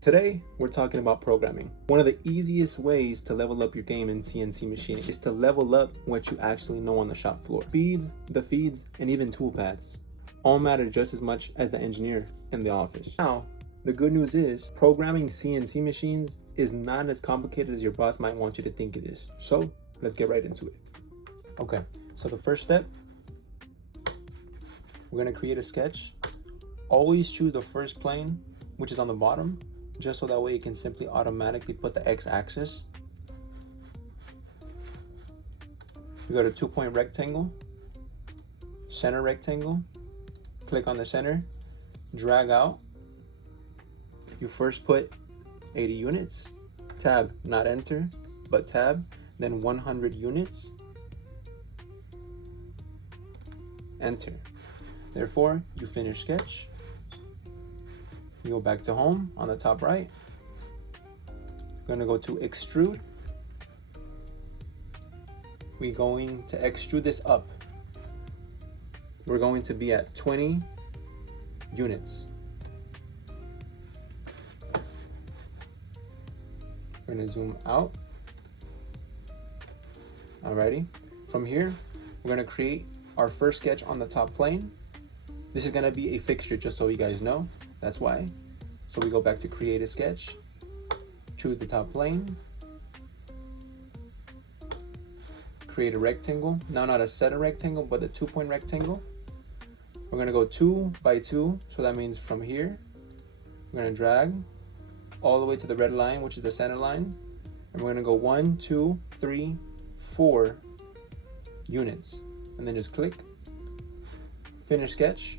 Today, we're talking about programming. One of the easiest ways to level up your game in CNC machining is to level up what you actually know on the shop floor. The feeds, and even toolpaths all matter just as much as the engineer in the office. Now, the good news is programming CNC machines is not as complicated as your boss might want you to think it is. So let's get right into it. Okay, so the first step, we're gonna create a sketch. Always choose the first plane, which is on the bottom, just so that way you can simply automatically put the x-axis. You go to 2-point rectangle, center rectangle, click on the center, drag out. You first put 80 units, tab, not enter, but tab, then 100 units, enter. Therefore, you finish sketch. You go back to home on the top right. We're gonna go to extrude. We're going to extrude this up. We're going to be at 20 units. We're gonna zoom out. Alrighty. From here, we're gonna create our first sketch on the top plane. This is gonna be a fixture, just so you guys know. That's why. So we go back to create a sketch, choose the top plane, create a rectangle. Now not a center rectangle, but the 2-point rectangle. We're gonna go 2 by 2. So that means from here, we're gonna drag all the way to the red line, which is the center line. And we're gonna go 1, 2, 3, 4 units. And then just click, finish sketch.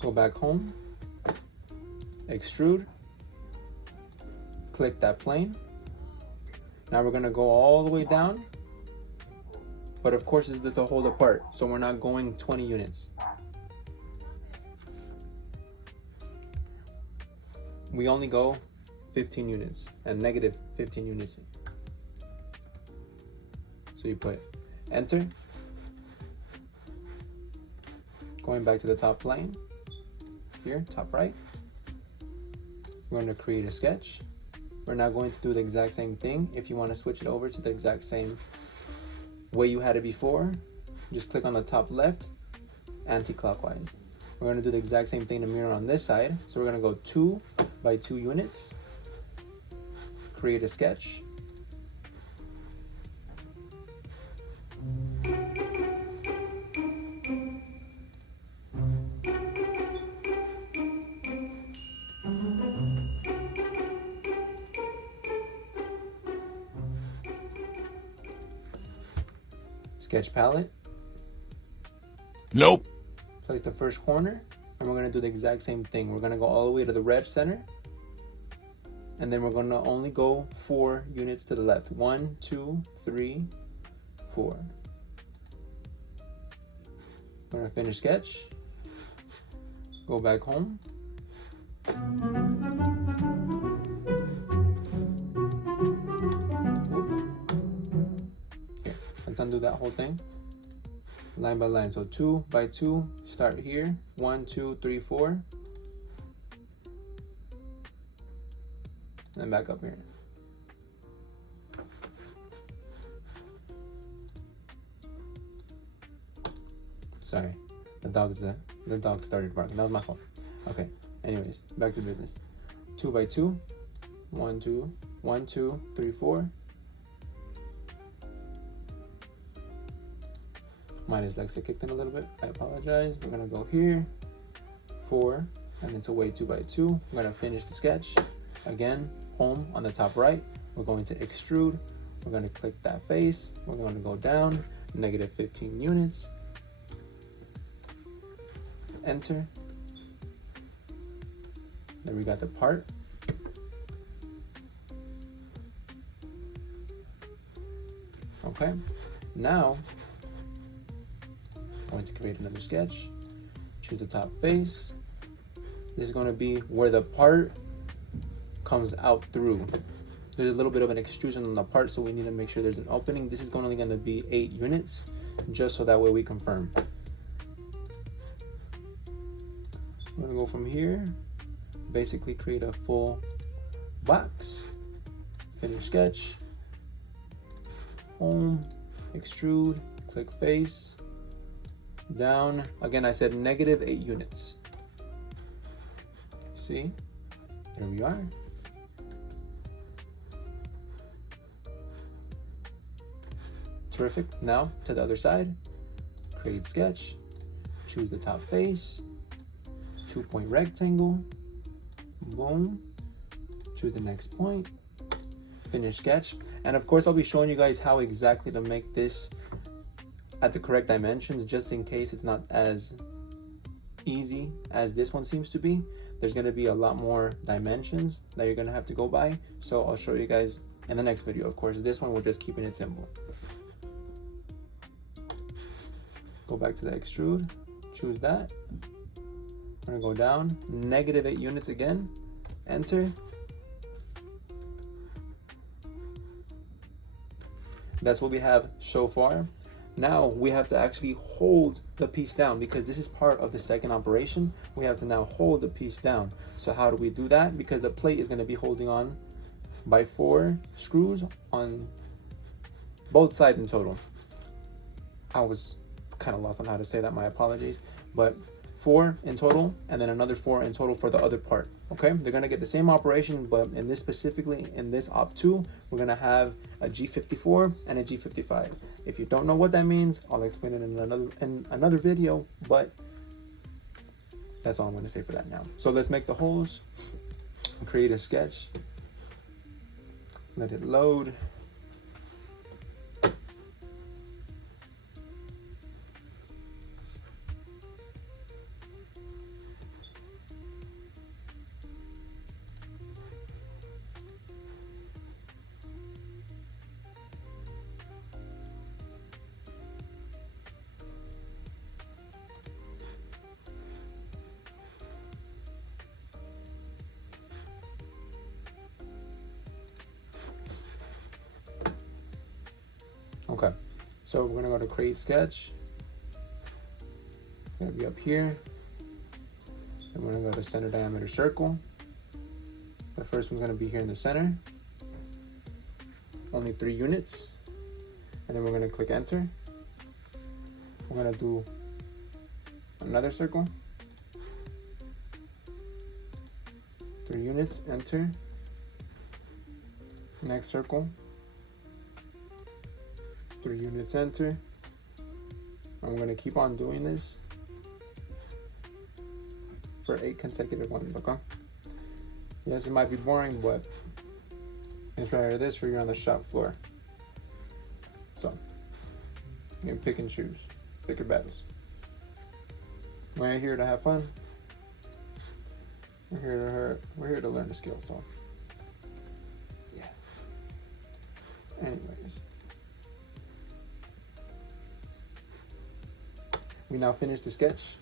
Go back home, extrude, click that plane. Now we're gonna go all the way down, but of course it's to hold apart, so we're not going 20 units. We only go 15 units and negative 15 units. So you put enter, going back to the top plane. Here, top right, we're going to create a sketch. We're now going to do the exact same thing. If you want to switch it over to the exact same way you had it before, just click on the top left, anti-clockwise. We're going to do the exact same thing to mirror on this side. So we're going to go 2 by 2 units, create a sketch. Sketch palette. Nope. Place the first corner, and we're gonna do the exact same thing. We're gonna go all the way to the red center, and then we're gonna only go 4 units to the left. 1, 2, 3, 4. We're gonna finish sketch. Go back home. Let's undo that whole thing, line by line. So 2 by 2, start here, 1, 2, 3, 4, and back up here. Sorry, the dog started barking. That was my fault. Okay, anyways, back to business. 2 by 2, 1, 2, 1, 2, 3, 4. My dyslexia kicked in a little bit. I apologize. We're gonna go here, 4, and then to weight 2 by 2. We're gonna finish the sketch. Again, home on the top right. We're going to extrude. We're gonna click that face. We're going to go down, negative 15 units. Enter. Then we got the part. Okay, now I'm going to create another sketch. Choose the top face. This is going to be where the part comes out through. There's a little bit of an extrusion on the part, so we need to make sure there's an opening. This is only going to be 8 units, just so that way we confirm. We're going to go from here basically create a full box. Finish sketch, home, extrude, click face, down. Again, I said -8 units. See, there we are. Terrific. Now to the other side, create sketch, choose the top face, 2-point rectangle, boom, choose the next point, finish sketch. And of course, I'll be showing you guys how exactly to make this at the correct dimensions, just in case it's not as easy as this one seems to be. There's going to be a lot more dimensions that you're going to have to go by. So I'll show you guys in the next video. Of course, this one we're just keeping it simple. Go back to the extrude, choose that. We're gonna go down, -8 units again, enter. That's what we have so far. Now we have to actually hold the piece down because this is part of the second operation. We have to now hold the piece down. So how do we do that? Because the plate is gonna be holding on by 4 screws on both sides in total. I was kind of lost on how to say that, my apologies, but 4 in total and then another 4 in total for the other part. Okay, they're gonna get the same operation, but in this specifically, in this op 2, we're gonna have a G54 and a G55. If you don't know what that means, I'll explain it in another video, but that's all I'm gonna say for that now. So let's make the holes, create a sketch, let it load. Okay, so we're gonna go to create sketch. It's gonna be up here. Then we're gonna go to center diameter circle. The first one's gonna be here in the center. Only 3 units. And then we're gonna click enter. We're gonna do another circle. 3 units, enter. Next circle. 3 units, enter. I'm gonna keep on doing this for 8 consecutive ones, okay? Yes, it might be boring, but it's rather this for you're on the shop floor. So you can pick and choose, pick your battles. We're here to have fun. We're here to learn the skill, so yeah. Anyways. We now finished the sketch.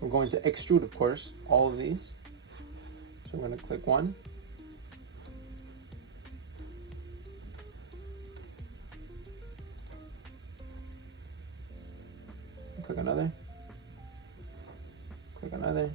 We're going to extrude, of course, all of these. So we're going to click 1. Click another. Click another.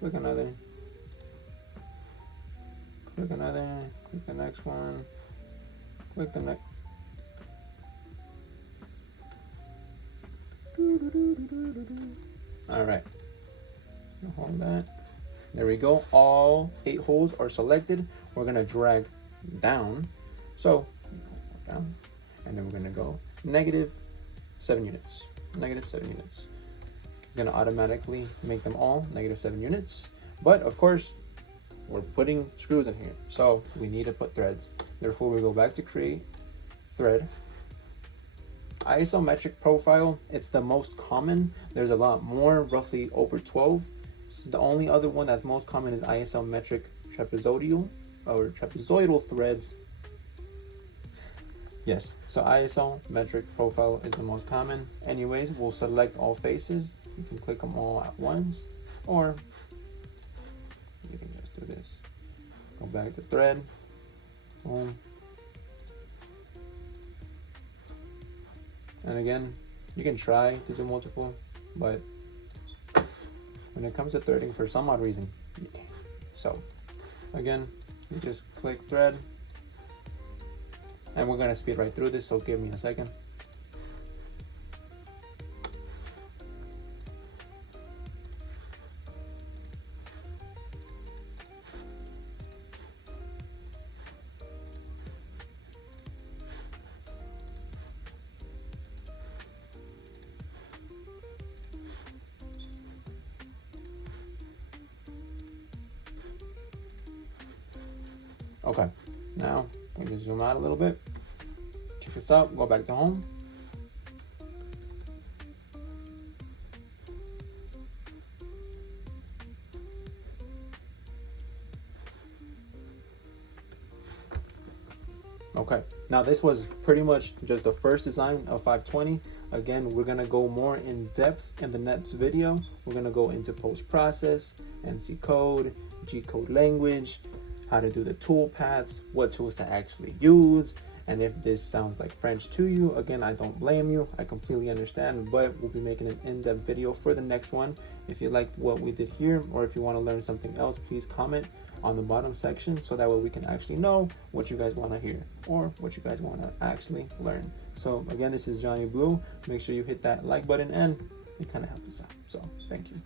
Click another. Click another. Click the next one. Click the next. All right, hold that. There we go. All 8 holes are selected. We're gonna drag down. So down, and then we're gonna go -7 units. -7 units. It's gonna automatically make them all -7 units. But of course, we're putting screws in here, so we need to put threads. Therefore, we go back to create thread. Isometric profile, it's the most common. There's a lot more, roughly over 12. This is the only other one that's most common is isometric trapezoidal or trapezoidal threads. Yes, so isometric profile is the most common. Anyways, we'll select all faces. You can click them all at once, or you can just do this. Go back to thread, boom. And again, you can try to do multiple, but When it comes to threading, for some odd reason, you can't. So again, you just click thread, and we're gonna speed right through this, so give me a second. Okay, now we can zoom out a little bit. Check this out, go back to home. Okay, now this was pretty much just the first design of 520. Again, we're gonna go more in depth in the next video. We're gonna go into post-process, NC code, G-code language, how to do the tool paths, what tools to actually use. And if this sounds like French to you, again, I don't blame you. I completely understand, but we'll be making an in-depth video for the next one. If you liked what we did here, or if you want to learn something else, please comment on the bottom section, so that way we can actually know what you guys want to hear or what you guys want to actually learn. So again, this is Johnny Blue. Make sure you hit that like button, and it kind of helps us out. So thank you.